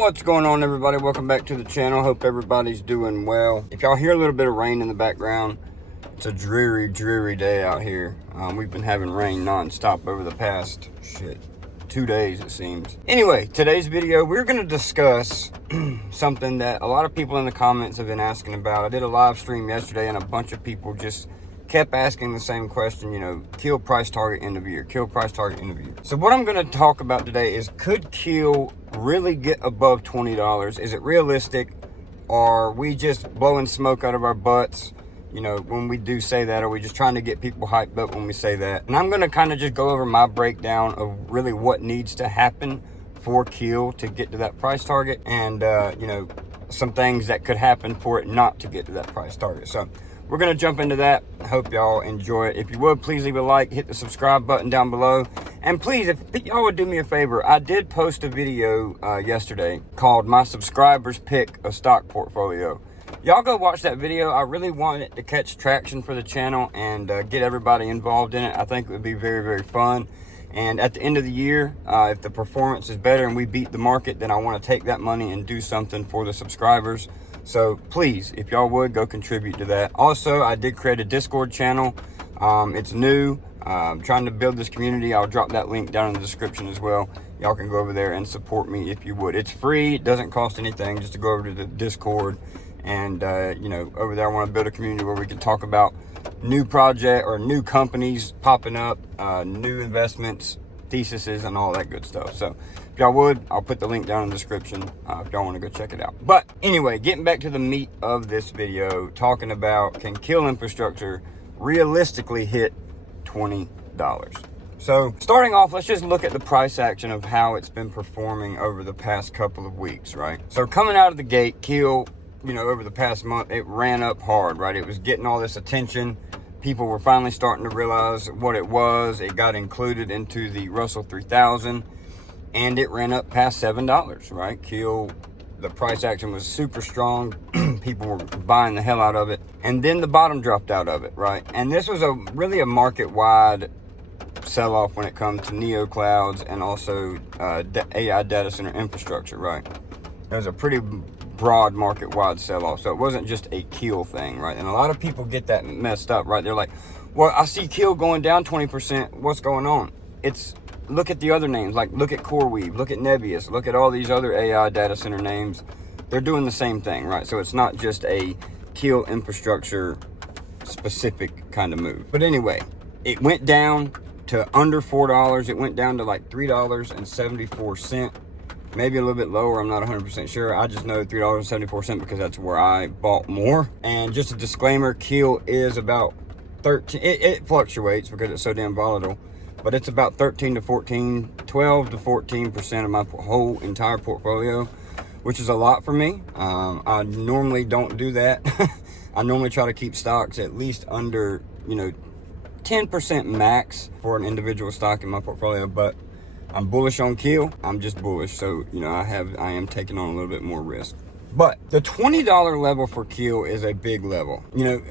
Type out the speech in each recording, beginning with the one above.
What's going on, everybody? Welcome back to the channel. Hope everybody's doing well. If y'all hear a little bit of rain in the background, it's a dreary day out here. We've been having rain non-stop over the past 2 days, it seems. Anyway, today's video, we're going to discuss something that a lot of people in the comments have been asking about. I did a live stream yesterday and a bunch of people just kept asking the same question, Keel price target end of year, Keel price target end of year. So what I'm going to talk about today is, could Keel really get above $20? Is it realistic? Are we just blowing smoke out of our butts, when we do say that? Are we just trying to get people hyped up when we say that? And I'm going to kind of just go over my breakdown of really what needs to happen for Keel to get to that price target, and some things that could happen for it not to get to that price target. So we're going to jump into that. I hope y'all enjoy it. If you would, please leave a like, hit the subscribe button down below. And please, if y'all would do me a favor, I did post a video yesterday called My Subscribers Pick a Stock Portfolio. Y'all go watch that video. I really want it to catch traction for the channel and get everybody involved in it. I think it would be very fun. And at the end of the year, if the performance is better and we beat the market, then I want to take that money and do something for the subscribers. So please, if y'all would, go contribute to that. Also, I did create a Discord channel. It's new. I'm trying to build this community. I'll drop that link down in the description as well. Y'all can go over there and support me if you would. It's free. It doesn't cost anything just to go over to the Discord. And, over there I want to build a community where we can talk about new project or new companies popping up, new investments, theses, and all that good stuff. So if y'all would, I'll put the link down in the description if y'all want to go check it out. But anyway, getting back to the meat of this video, talking about, can Keel Infrastructure realistically hit $20? So starting off, let's just look at the price action of how it's been performing over the past couple of weeks, right? So coming out of the gate, Keel, over the past month, it ran up hard, right? It was getting all this attention. People were finally starting to realize what it was. It got included into the Russell 3000 and it ran up past $7, right? Keel, the price action was super strong. People were buying the hell out of it. And then the bottom dropped out of it, right? And this was really a market-wide sell-off when it comes to neo clouds and also AI data center infrastructure, right? It was a pretty broad market-wide sell-off, so it wasn't just a Keel thing, right? And a lot of people get that messed up, right? They're like, well, I see Keel going down 20%. What's going on? Look at the other names, like look at CoreWeave, look at Nebius, look at all these other AI data center names. They're doing the same thing, right? So it's not just a Keel Infrastructure specific kind of move. But anyway, it went down to under $4. It went down to like $3.74. Maybe a little bit lower, I'm not 100% sure. I just know $3.74 because that's where I bought more. And just a disclaimer, Keel is about 13, it fluctuates because it's so damn volatile, but it's about 12 to 14% of my whole entire portfolio, which is a lot for me. I normally don't do that. I normally try to keep stocks at least under, 10% max for an individual stock in my portfolio, but I'm bullish on Keel. I'm just bullish. So, I am taking on a little bit more risk. But the $20 level for Keel is a big level.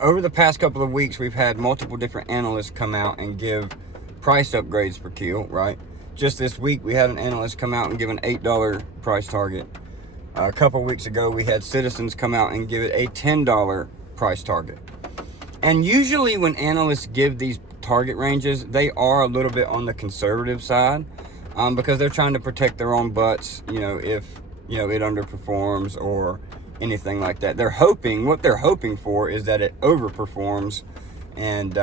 Over the past couple of weeks, we've had multiple different analysts come out and give price upgrades for Keel, right? Just this week, we had an analyst come out and give an $8 price target. A couple of weeks ago, we had Citizens come out and give it a $10 price target. And usually when analysts give these target ranges, they are a little bit on the conservative side. Because they're trying to protect their own butts, if, it underperforms or anything like that. What they're hoping for is that it overperforms and,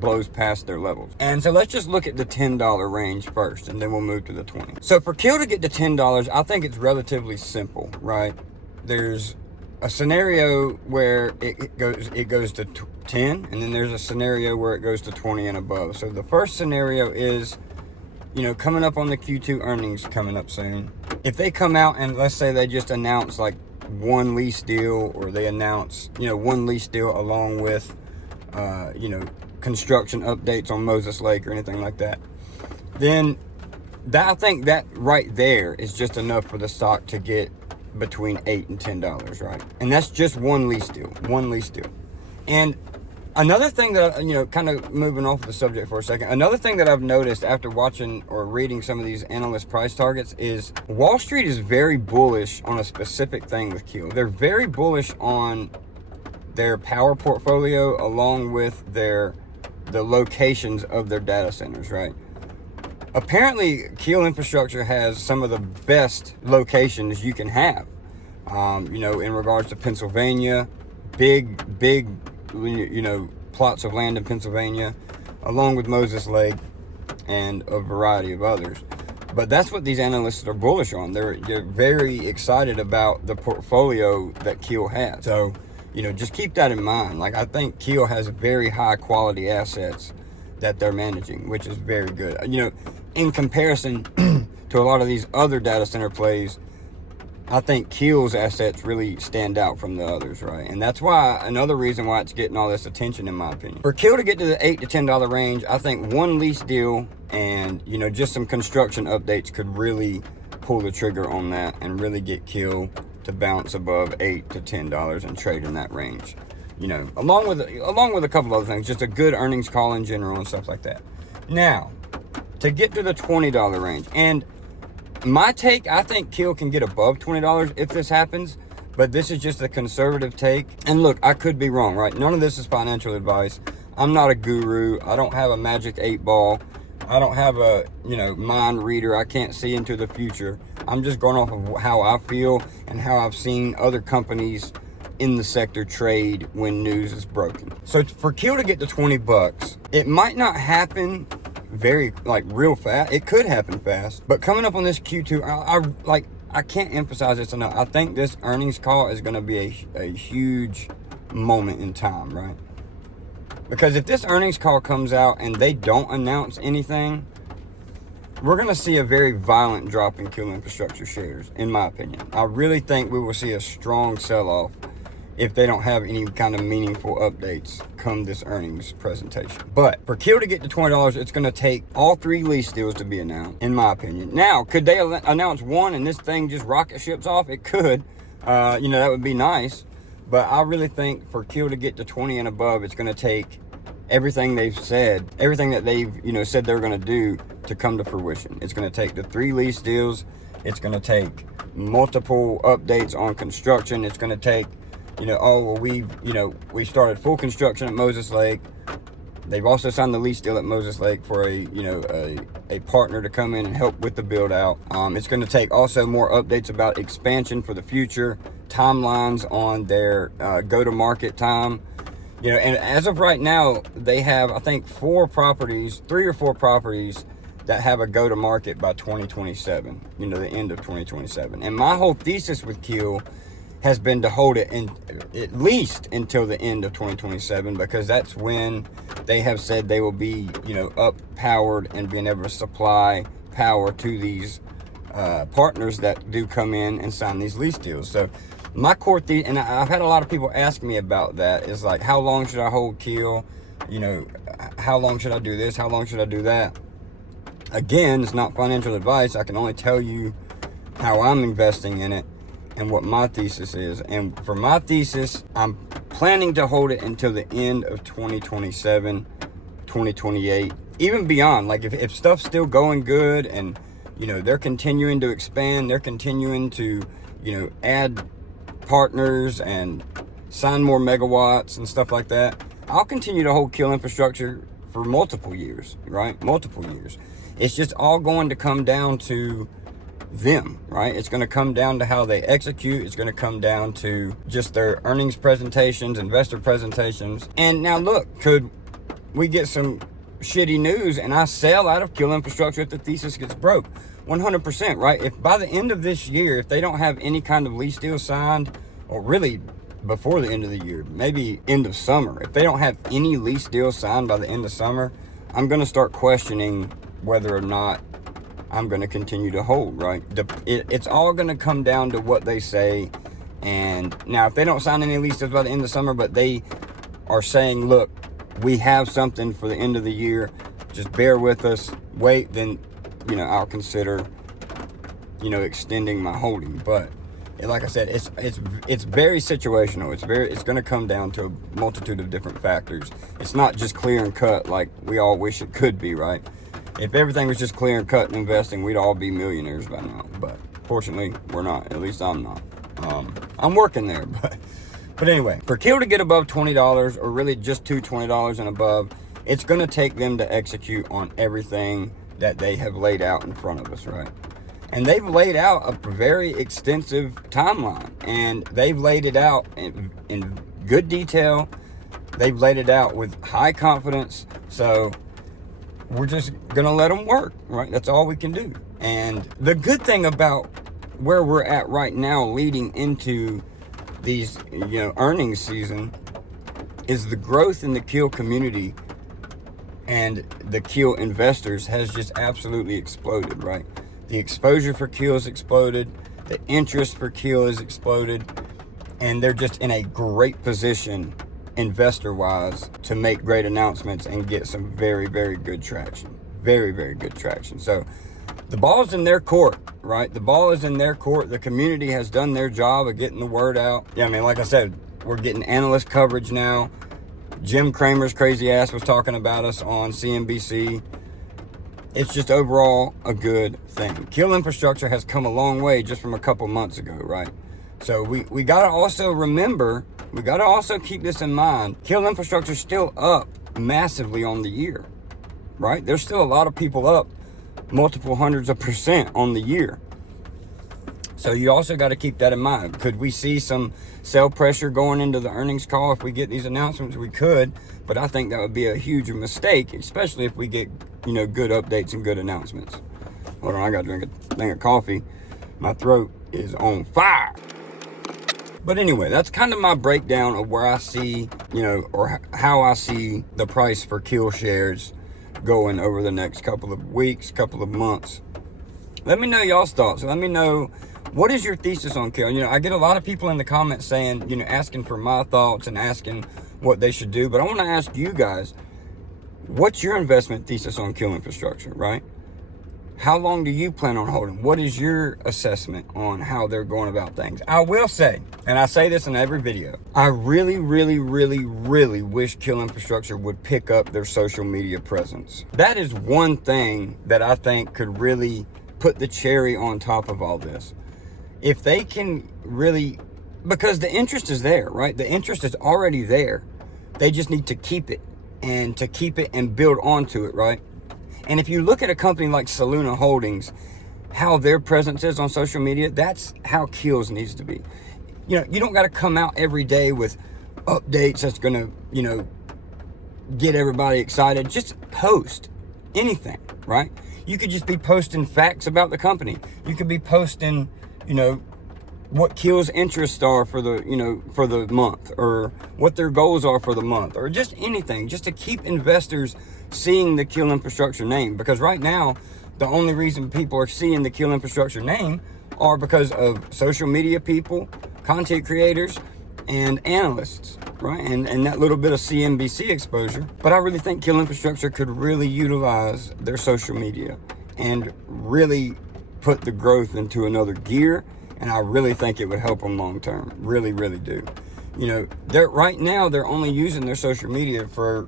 blows past their levels. And so let's just look at the $10 range first, and then we'll move to the 20. So for Keel to get to $10, I think it's relatively simple, right? There's a scenario where it goes to 10, and then there's a scenario where it goes to 20 and above. So the first scenario is, coming up on the Q2 earnings coming up soon. If they come out and let's say they just announce like one lease deal, or they announce, one lease deal along with, construction updates on Moses Lake or anything like that, then I think that right there is just enough for the stock to get between $8 and $10, right? And that's just one lease deal. And Another thing that, kind of moving off of the subject for a second, another thing that I've noticed after watching or reading some of these analyst price targets is Wall Street is very bullish on a specific thing with Keel. They're very bullish on their power portfolio along with the locations of their data centers, right? Apparently, Keel Infrastructure has some of the best locations you can have, in regards to Pennsylvania, big, plots of land in Pennsylvania, along with Moses Lake and a variety of others. But that's what these analysts are bullish on. They're very excited about the portfolio that Keel has. So, just keep that in mind. Like, I think Keel has very high quality assets that they're managing, which is very good. In comparison to a lot of these other data center plays, I think Keel's assets really stand out from the others, right? And that's why, another reason why it's getting all this attention, in my opinion. For Keel to get to the $8 to $10 range, I think one lease deal and, just some construction updates could really pull the trigger on that and really get Keel to bounce above $8 to $10 and trade in that range. Along with a couple other things, just a good earnings call in general and stuff like that. Now, to get to the $20 range, and my take, I think Keel can get above $20 if this happens, but this is just a conservative take. And look, I could be wrong, right? None of this is financial advice. I'm not a guru. I don't have a magic 8-ball. I don't have a, mind reader. I can't see into the future. I'm just going off of how I feel and how I've seen other companies in the sector trade when news is broken. So for Keel to get to $20, it might not happen real fast. It could happen fast, but coming up on this Q2, I can't emphasize this enough. I think this earnings call is going to be a huge moment in time, right? Because if this earnings call comes out and they don't announce anything, we're going to see a very violent drop in Keel Infrastructure shares, in my opinion. I really think we will see a strong sell-off if they don't have any kind of meaningful updates come this earnings presentation. But for Keel to get to $20, it's going to take all 3 lease deals to be announced, in my opinion. Now, could they announce one and this thing just rocket ships off? It could. That would be nice. But I really think for Keel to get to 20 and above, it's going to take everything they've said, everything that they've, said they're going to do to come to fruition. It's going to take the 3 lease deals. It's going to take multiple updates on construction. It's going to take, we started full construction at Moses Lake. They've also signed the lease deal at Moses Lake for a partner to come in and help with the build out. It's going to take also more updates about expansion for the future, timelines on their go-to-market time. And as of right now, they have, I think, 3 or 4 properties that have a go-to-market by 2027, the end of 2027. And my whole thesis with Keel has been to hold it in at least until the end of 2027, because that's when they have said they will be, up powered and being able to supply power to these partners that do come in and sign these lease deals. So my core thesis, and I've had a lot of people ask me about that, is like, how long should I hold Keel? How long should I do this? How long should I do that? Again, it's not financial advice. I can only tell you how I'm investing in it and what my thesis is. And for my thesis, I'm planning to hold it until the end of 2027, 2028, even beyond. Like if stuff's still going good and, they're continuing to expand, they're continuing to, add partners and sign more megawatts and stuff like that, I'll continue to hold Keel Infrastructure for multiple years, right? Multiple years. It's just all going to come down to them, right? It's going to come down to how they execute. It's going to come down to just their earnings presentations, investor presentations. And now look, could we get some shitty news and I sell out of Keel Infrastructure if the thesis gets broke? 100%, right? If by the end of this year, if they don't have any kind of lease deal signed, or really before the end of the year, maybe end of summer, if they don't have any lease deals signed by the end of summer, I'm going to start questioning whether or not I'm going to continue to hold, right? It's all going to come down to what they say. And now if they don't sign any lease deals by the end of summer, but they are saying, look, we have something for the end of the year, just bear with us, wait, then, I'll consider, extending my holding. But like I said, it's very situational. It's going to come down to a multitude of different factors. It's not just clear and cut like we all wish it could be, right? If everything was just clear and cut in investing, we'd all be millionaires by now. But fortunately, we're not. At least I'm not. I'm working there, but anyway, for Keel to get above $20, or really just to $20 and above, it's going to take them to execute on everything that they have laid out in front of us, right? And they've laid out a very extensive timeline, and they've laid it out in good detail. They've laid it out with high confidence. So we're just going to let them work, right? That's all we can do. And the good thing about where we're at right now leading into these, earnings season, is the growth in the Keel community and the Keel investors has just absolutely exploded, right? The exposure for Keel has exploded. The interest for Keel has exploded. And they're just in a great position, investor-wise, to make great announcements and get some very, very good traction. Very, very good traction. So the ball's in their court, right? The ball is in their court. The community has done their job of getting the word out. Yeah, I mean, like I said, we're getting analyst coverage now. Jim Cramer's crazy ass was talking about us on CNBC. It's just overall a good thing. Keel Infrastructure has come a long way just from a couple months ago, right? So we got to also remember, we got to also keep this in mind. Keel Infrastructure is still up massively on the year, right? There's still a lot of people up multiple hundreds of % on the year. So you also got to keep that in mind. Could we see some sell pressure going into the earnings call if we get these announcements? We could, but I think that would be a huge mistake, especially if we get, good updates and good announcements. Hold on, I got to drink a thing of coffee. My throat is on fire. But anyway, that's kind of my breakdown of where I see, or how I see the price for Keel shares going over the next couple of weeks, couple of months. Let me know y'all's thoughts. Let me know, what is your thesis on Keel? I get a lot of people in the comments saying, asking for my thoughts and asking what they should do. But I want to ask you guys, what's your investment thesis on Keel Infrastructure, right? How long do you plan on holding? What is your assessment on how they're going about things? I will say, and I say this in every video, I really, really, really, really wish Keel Infrastructure would pick up their social media presence. That is one thing that I think could really put the cherry on top of all this. If they can really, because the interest is there, right? The interest is already there. They just need to keep it and build onto it, right? And if you look at a company like Saluna Holdings, how their presence is on social media, that's how Keel's needs to be. You don't got to come out every day with updates that's going to, get everybody excited. Just post anything, right? You could just be posting facts about the company. You could be posting, what Keel's interests are for the month, or what their goals are for the month, or just anything, just to keep investors seeing the Keel Infrastructure name. Because right now, the only reason people are seeing the Keel Infrastructure name are because of social media people, content creators, and analysts, right? And that little bit of CNBC exposure. But I really think Keel Infrastructure could really utilize their social media and really put the growth into another gear. And I really think it would help them long term. Really, really do. Right now they're only using their social media for,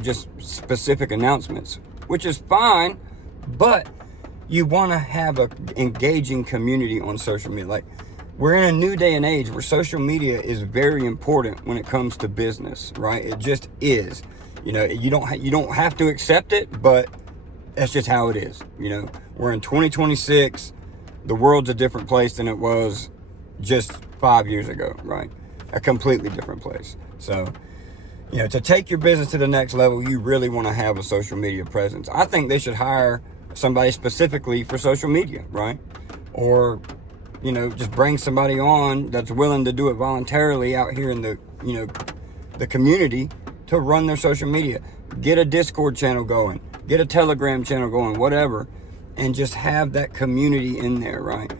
just specific announcements, which is fine, but you want to have a engaging community on social media. Like, we're in a new day and age where social media is very important when it comes to business, right? It just is. You don't have to accept it, but that's just how it is. We're in 2026. The world's a different place than it was just 5 years ago, right? A completely different place. So, to take your business to the next level, you really want to have a social media presence. I think they should hire somebody specifically for social media, right? Or, just bring somebody on that's willing to do it voluntarily out here in the, the community to run their social media. Get a Discord channel going, get a Telegram channel going, whatever. And just have that community in there, right?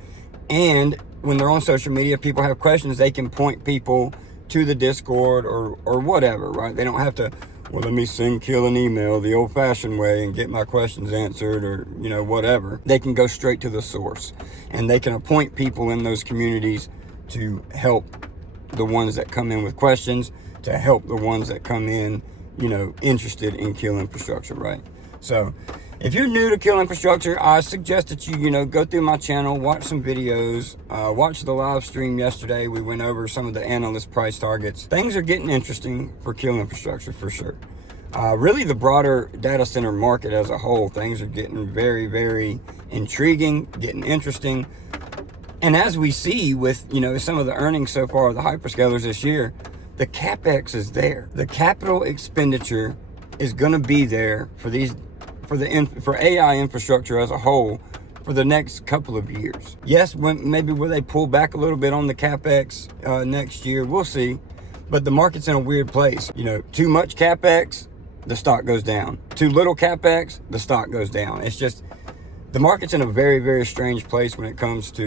And when they're on social media, people have questions, they can point people to the Discord or whatever, right? They don't have to well, let me send Keel an email the old-fashioned way and get my questions answered, or, you know, whatever. They can go straight to the source, and they can appoint people in those communities to help the ones that come in with questions, to help the ones that come in, you know, interested in Keel Infrastructure, right? So if you're new to Keel Infrastructure, I suggest that you know, go through my channel, watch some videos, watch the live stream yesterday. We went over some of the analyst price targets. Things are getting interesting for Keel Infrastructure for sure. Really the broader data center market as a whole, things are getting very, very intriguing, getting interesting. And as we see with, you know, some of the earnings so far of the hyperscalers this year, the CapEx is there. The capital expenditure is going to be there for for AI infrastructure as a whole for the next couple of years. Yes, maybe will they pull back a little bit on the CapEx next year? We'll see. But the market's in a weird place. You know, too much CapEx, the stock goes down. Too little CapEx, the stock goes down. It's just, the market's in a very, very strange place when it comes to,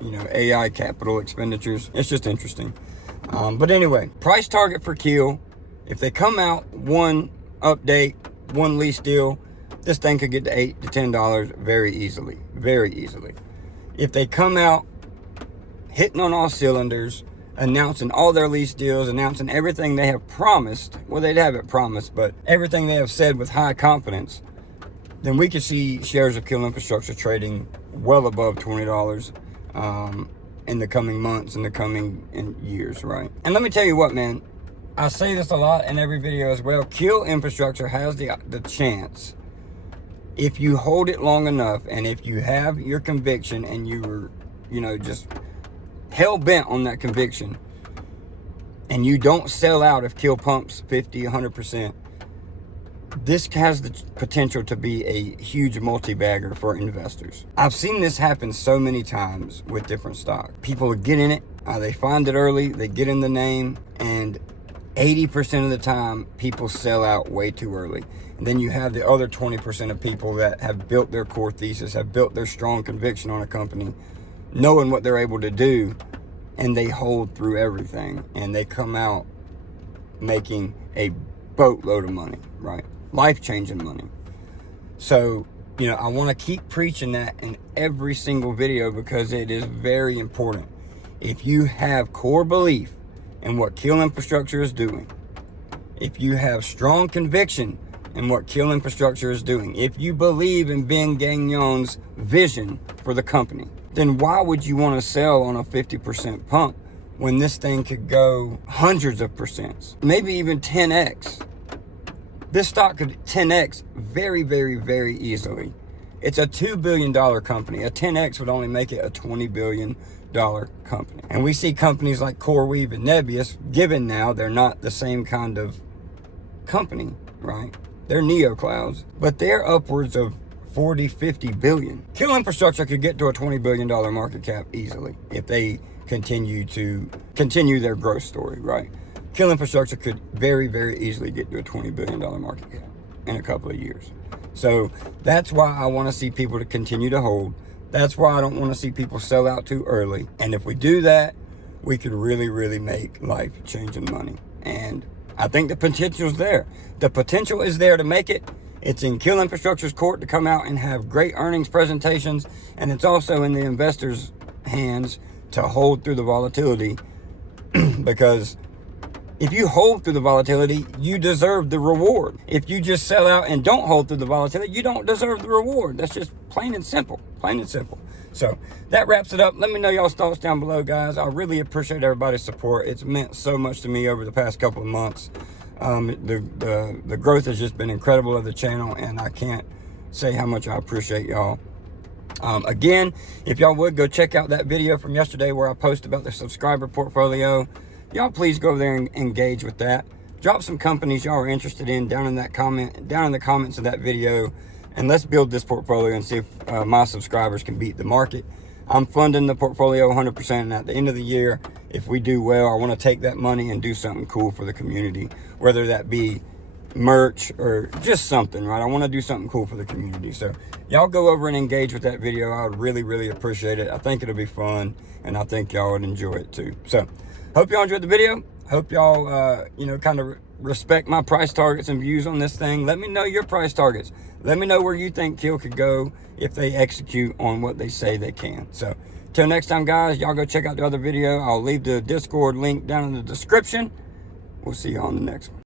you know, AI capital expenditures. It's just interesting. But anyway, price target for Keel, if they come out one update, one lease deal, this thing could get to $8 to $10 very easily, very easily. If they come out hitting on all cylinders, announcing all their lease deals, announcing everything they have promised, well, they'd have it promised, but everything they have said with high confidence, then we could see shares of Keel Infrastructure trading well above $20 in the coming months, in the coming years, right? And let me tell you what, man, I say this a lot in every video as well. Keel Infrastructure has the chance, if you hold it long enough, and if you have your conviction and you were, you know, just hell-bent on that conviction, and you don't sell out if Keel pumps 50, 100%, this has the potential to be a huge multi-bagger for investors. I've seen this happen so many times with different stocks. People get in it, they find it early, they get in the name, and 80% of the time, people sell out way too early. And then you have the other 20% of people that have built their core thesis, have built their strong conviction on a company, knowing what they're able to do, and they hold through everything. And they come out making a boatload of money, right? Life-changing money. So, you know, I want to keep preaching that in every single video because it is very important. If you have core belief in what Keel Infrastructure is doing, if you have strong conviction in what Keel Infrastructure is doing, if you believe in Ben Gagnon's vision for the company, then why would you want to sell on a 50% pump when this thing could go hundreds of percents, maybe even 10x? This stock could 10x very, very, very easily. It's a $2 billion company. A 10x would only make it a $20 billion company. And we see companies like CoreWeave and Nebius, given now they're not the same kind of company, right? They're neoclouds, but they're upwards of 40, 50 billion. Keel Infrastructure could get to a $20 billion market cap easily if they continue their growth story, right? Keel Infrastructure could very, very easily get to a $20 billion market cap in a couple of years. So that's why I want to see people to continue to hold. That's why I don't want to see people sell out too early. And if we do that, we could really, really make life-changing money. And I think the potential's there. The potential is there to make it. It's in Keel Infrastructure's court to come out and have great earnings presentations. And it's also in the investors' hands to hold through the volatility. Because if you hold through the volatility, you deserve the reward. If you just sell out and don't hold through the volatility, you don't deserve the reward. That's just plain and simple. Plain and simple. So that wraps it up. Let me know y'all's thoughts down below, guys. I really appreciate everybody's support. It's meant so much to me over the past couple of months. The growth has just been incredible of the channel, and I can't say how much I appreciate y'all. Again, if y'all would go check out that video from yesterday where I posted about the subscriber portfolio. Y'all please go over there and engage with that. Drop some companies y'all are interested in down in the comments of that video, and let's build this portfolio and see if my subscribers can beat the market. I'm funding the portfolio 100%, and at the end of the year, if we do well, I want to take that money and do something cool for the community, whether that be merch or just something, right? I want to do something cool for the community. So y'all go over and engage with that video. I would really, really appreciate it. I think it'll be fun, and I think y'all would enjoy it too. So hope y'all enjoyed the video. Hope y'all, you know, kind of respect my price targets and views on this thing. Let me know your price targets. Let me know where you think Keel could go if they execute on what they say they can. So, till next time, guys, y'all go check out the other video. I'll leave the Discord link down in the description. We'll see you on the next one.